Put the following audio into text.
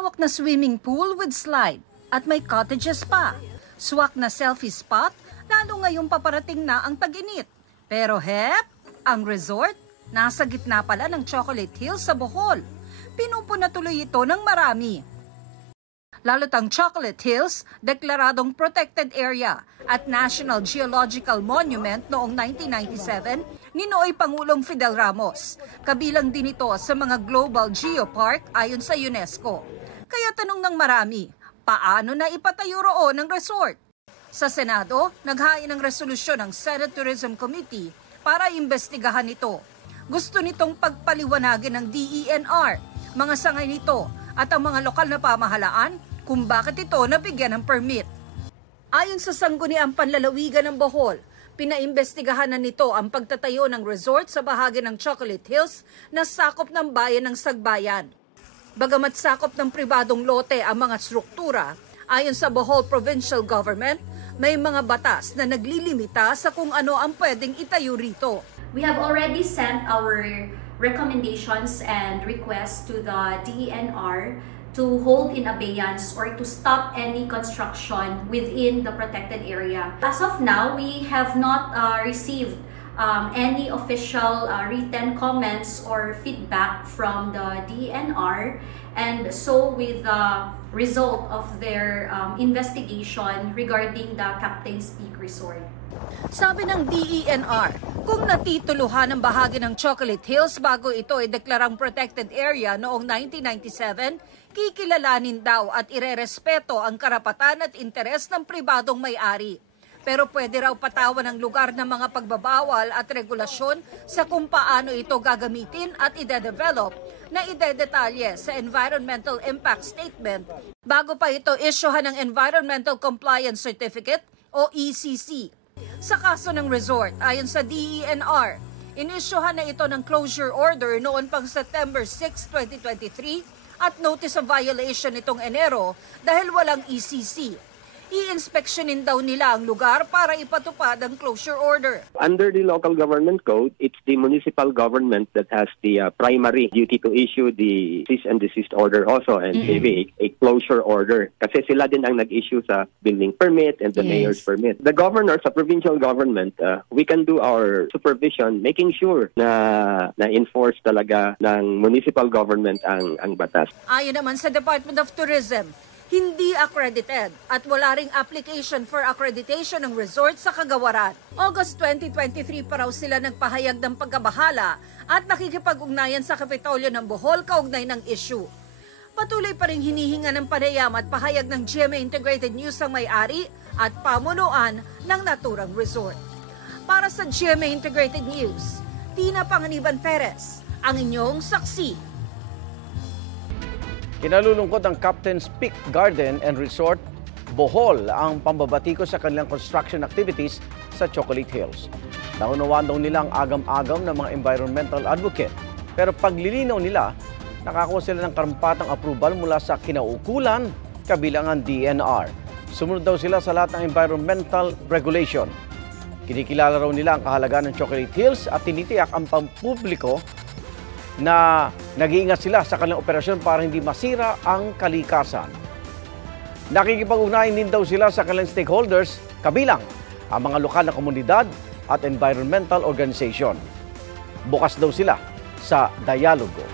Malawak na swimming pool with slide at may cottages pa. Swak na selfie spot, lalo ngayong paparating na ang tag-init. Pero hep, ang resort, nasa gitna pala ng Chocolate Hills sa Bohol. Pinupuna tuloy ito ng marami. Lalo't ang Chocolate Hills, deklaradong protected area at National Geological Monument noong 1997 ni Nooy Pangulong Fidel Ramos. Kabilang din ito sa mga Global Geopark ayon sa UNESCO. Kaya tanong ng marami, paano na ipatayo roon ang resort? Sa Senado, naghain ng resolusyon ng Senate Tourism Committee para imbestigahan ito. Gusto nitong pagpaliwanagin ng DENR, mga sangay nito at ang mga lokal na pamahalaan kung bakit ito nabigyan ng permit. Ayon sa Sangguniang Panlalawigan ng Bohol, pinaimbestigahan na nito ang pagtatayo ng resort sa bahagi ng Chocolate Hills na sakop ng bayan ng Sagbayan. Bagamat sakop ng pribadong lote ang mga struktura, ayon sa Bohol Provincial Government, may mga batas na naglilimita sa kung ano ang pwedeng itayo rito. We have already sent our recommendations and requests to the DENR to hold in abeyance or to stop any construction within the protected area. As of now, we have not received any official written comments or feedback from the DENR, and so with the result of their investigation regarding the Captain's Peak Resort. Sabi ng DENR, kung natituluhan ang bahagi ng Chocolate Hills bago ito ay deklarang protected area noong 1997, kikilalanin daw at irerespeto ang karapatan at interes ng pribadong may-ari. Pero pwede raw patawan ng lugar ng mga pagbabawal at regulasyon sa kung paano ito gagamitin at ide-develop na ide-detalye sa Environmental Impact Statement bago pa ito isyuhan ng Environmental Compliance Certificate o ECC. Sa kaso ng resort, ayon sa DENR, inisyuhan na ito ng closure order noon pang September 6, 2023 at notice of violation itong Enero dahil walang ECC. I-inspeksyonin daw nila ang lugar para ipatupad ang closure order. Under the local government code, it's the municipal government that has the primary duty to issue the cease and desist order also and maybe a closure order. Kasi sila din ang nag-issue sa building permit and the mayor's permit. The governor sa provincial government, we can do our supervision making sure na enforce talaga ng municipal government ang batas. Ayon naman sa Department of Tourism, hindi accredited at wala ring application for accreditation ng resort sa Kagawaran. August 2023 pa raw sila nagpahayag ng pagkabahala at nakikipag-ugnayan sa Kapitolyo ng Bohol kaugnay ng issue. Patuloy pa rin hinihinga ng panayam at pahayag ng GMA Integrated News ang may-ari at pamunuan ng naturang resort. Para sa GMA Integrated News, Tina Panganiban Perez, ang inyong saksi. Kinalulungkot ng Captain's Peak Garden and Resort, Bohol, ang pambabatiko sa kanilang construction activities sa Chocolate Hills. Naunawaan daw nila ang agam-agam ng mga environmental advocate. Pero paglilinaw nila, nakakuha sila ng karampatang approval mula sa kinaukulan kabilang ang DENR. Sumunod daw sila sa lahat ng environmental regulation. Kinikilala raw nila ang kahalagaan ng Chocolate Hills at tinitiyak ang pampubliko na nag-iingat sila sa kanilang operasyon para hindi masira ang kalikasan. Nakikipag-ugnayan din daw sila sa kanilang stakeholders, kabilang ang mga lokal na komunidad at environmental organization. Bukas daw sila sa dialogo.